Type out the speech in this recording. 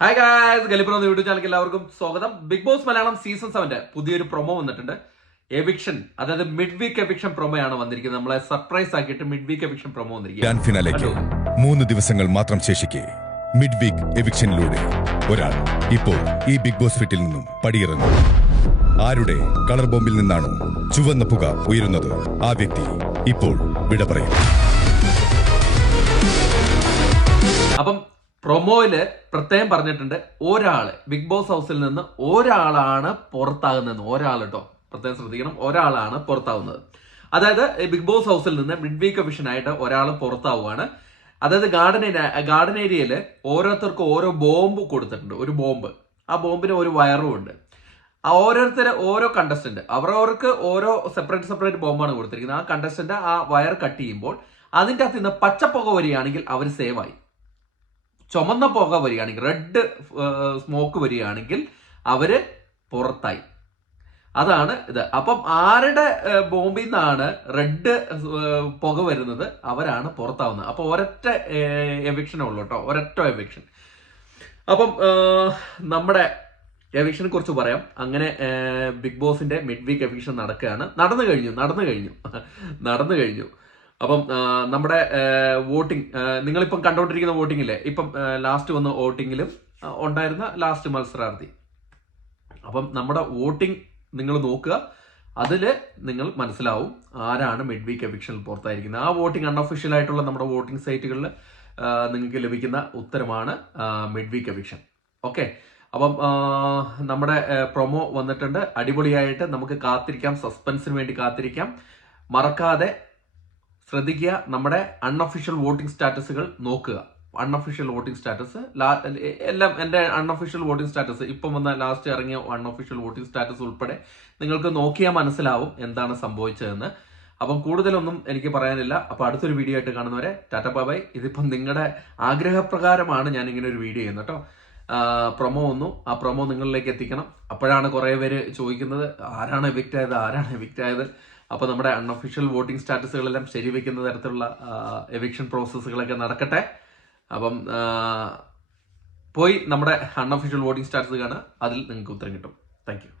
Hi guys, ഗലിപ്രോ YouTube ചാനലിലേക്ക് എല്ലാവർക്കും സ്വാഗതം. ബിഗ് ബോസ് മലയാളം സീസൺ 7 പുതിയൊരു പ്രൊമോ വന്നിട്ടുണ്ട്. എവിക്ഷൻ, അതായത് മിഡ് വീക്ക് എവിക്ഷൻ പ്രൊമോയാണ് വന്നിരിക്കുന്നത്. നമ്മളെ സർപ്രൈസ് ആക്കിയിട്ട് മിഡ് വീക്ക് എവിക്ഷൻ പ്രൊമോ വന്നിരിക്കുന്നത്. ഫിനാലേക്ക് 3 ദിവസങ്ങൾ മാത്രം ശേഷിക്കെ മിഡ് വീക്ക് എവിക്ഷനിലൂടെ ഒരാൾ ഇപ്പോൾ ഈ ബിഗ് ബോസ് ഫിറ്റിൽ നിന്നും പടിയിറങ്ങും. ആരുടെ കളർ ബോംബിൽ നിന്നാണോ ചുവന്ന പുക ഉയരുന്നത്, ആ വ്യക്തി ഇപ്പോൾ വിട പറയും. അപ്പം പ്രൊമോയില് പ്രത്യേകം പറഞ്ഞിട്ടുണ്ട്, ഒരാള് ബിഗ് ബോസ് ഹൗസിൽ നിന്ന് ഒരാളാണ് പുറത്താകുന്നത്. ഒരാൾ കേട്ടോ, പ്രത്യേകം ശ്രദ്ധിക്കണം, ഒരാളാണ് പുറത്താവുന്നത്. അതായത് ബിഗ് ബോസ് ഹൗസിൽ നിന്ന് മിഡ് വീക്ക് എവിക്ഷനായിട്ട് ഒരാൾ പുറത്താവുകയാണ്. അതായത് ഗാർഡൻ ഏരിയയിൽ ഓരോരുത്തർക്കും ഓരോ ബോംബ് കൊടുത്തിട്ടുണ്ട്. ഒരു ബോംബ്, ആ ബോംബിന് ഒരു വയറും ഉണ്ട്. ഓരോ കണ്ടസ്റ്റന്റ് അവരവർക്ക് ഓരോ സെപ്പറേറ്റ് ബോംബാണ് കൊടുത്തിരിക്കുന്നത്. ആ കണ്ടസ്റ്റന്റ് ആ വയർ കട്ട് ചെയ്യുമ്പോൾ അതിൻ്റെ അകത്ത് നിന്ന് പച്ചപ്പുക വരികയാണെങ്കിൽ അവർ സേവ് ആയി. ചുമന്ന പുക വരികയാണെങ്കിൽ, റെഡ് സ്മോക്ക് വരികയാണെങ്കിൽ അവര് പുറത്തായി. അതാണ് ഇത്. അപ്പം ആരുടെ ബോംബിൽ നിന്നാണ് റെഡ് പുക വരുന്നത് അവരാണ് പുറത്താവുന്നത്. അപ്പൊ ഒരൊറ്റ എവിക്ഷനേ ഉള്ളൂ കേട്ടോ, ഒരൊറ്റ എവിക്ഷൻ. അപ്പം നമ്മുടെ എവിക്ഷനെ കുറിച്ച് പറയാം. അങ്ങനെ ബിഗ് ബോസിന്റെ മിഡ് വീക്ക് എവിക്ഷൻ നടന്നു കഴിഞ്ഞു. അപ്പം നമ്മുടെ വോട്ടിംഗ്, നിങ്ങളിപ്പം കണ്ടോണ്ടിരിക്കുന്ന വോട്ടിങ്ങില്ലേ, ഇപ്പം ലാസ്റ്റ് വന്ന വോട്ടിങ്ങിലും ഉണ്ടായിരുന്ന ലാസ്റ്റ് മത്സരാർത്ഥി. അപ്പം നമ്മുടെ വോട്ടിംഗ് നിങ്ങൾ നോക്കുക, അതിൽ നിങ്ങൾ മനസ്സിലാവും ആരാണ് മിഡ് വീക്ക് എവിക്ഷനിൽ പുറത്തായിരിക്കുന്നത്. ആ വോട്ടിംഗ് അൺഒഫീഷ്യൽ ആയിട്ടുള്ള നമ്മുടെ വോട്ടിംഗ് സൈറ്റുകളിൽ നിങ്ങൾക്ക് ലഭിക്കുന്ന ഉത്തരമാണ് മിഡ് വീക്ക് എവിക്ഷൻ. ഓക്കെ, അപ്പം നമ്മുടെ പ്രൊമോ വന്നിട്ടുണ്ട്. അടിപൊളിയായിട്ട് നമുക്ക് കാത്തിരിക്കാം, സസ്പെൻസിന് വേണ്ടി കാത്തിരിക്കാം. മറക്കാതെ ശ്രദ്ധിക്കുക, നമ്മുടെ അൺഒഫീഷ്യൽ വോട്ടിംഗ് സ്റ്റാറ്റസുകൾ നോക്കുക. അൺഒഫീഷ്യൽ വോട്ടിംഗ് സ്റ്റാറ്റസ് എല്ലാം, എൻ്റെ അൺഒഫീഷ്യൽ വോട്ടിംഗ് സ്റ്റാറ്റസ് ഇപ്പം വന്ന ലാസ്റ്റ് ഇറങ്ങിയ അൺഒഫീഷ്യൽ വോട്ടിംഗ് സ്റ്റാറ്റസ് ഉൾപ്പെടെ നിങ്ങൾക്ക് നോക്കിയാൽ മനസ്സിലാവും എന്താണ് സംഭവിച്ചതെന്ന്. അപ്പം കൂടുതലൊന്നും എനിക്ക് പറയാനില്ല. അപ്പോൾ അടുത്തൊരു വീഡിയോ ആയിട്ട് കാണുന്നവരെ ടാറ്റ ബൈ ബൈ. ഇതിപ്പം നിങ്ങളുടെ ആഗ്രഹപ്രകാരമാണ് ഞാൻ ഇങ്ങനെ ഒരു വീഡിയോ ചെയ്യുന്നത് കേട്ടോ. പ്രൊമോ വന്നു, ആ പ്രൊമോ നിങ്ങളിലേക്ക് എത്തിക്കണം. അപ്പോഴാണ് കുറേ പേര് ചോദിക്കുന്നത് ആരാണ് എവിക്റ്റ് ആയത്. അപ്പോൾ നമ്മുടെ അൺഒഫീഷ്യൽ വോട്ടിംഗ് സ്റ്റാറ്റസുകളെല്ലാം ശരിവെക്കുന്ന തരത്തിലുള്ള എവിക്ഷൻ പ്രോസസ്സുകളൊക്കെ നടക്കട്ടെ. അപ്പം പോയി നമ്മുടെ അൺഒഫീഷ്യൽ വോട്ടിംഗ് സ്റ്റാറ്റസ് കാണുക, അതിൽ നിങ്ങൾക്ക് ഉത്തരം കിട്ടും. Thank you.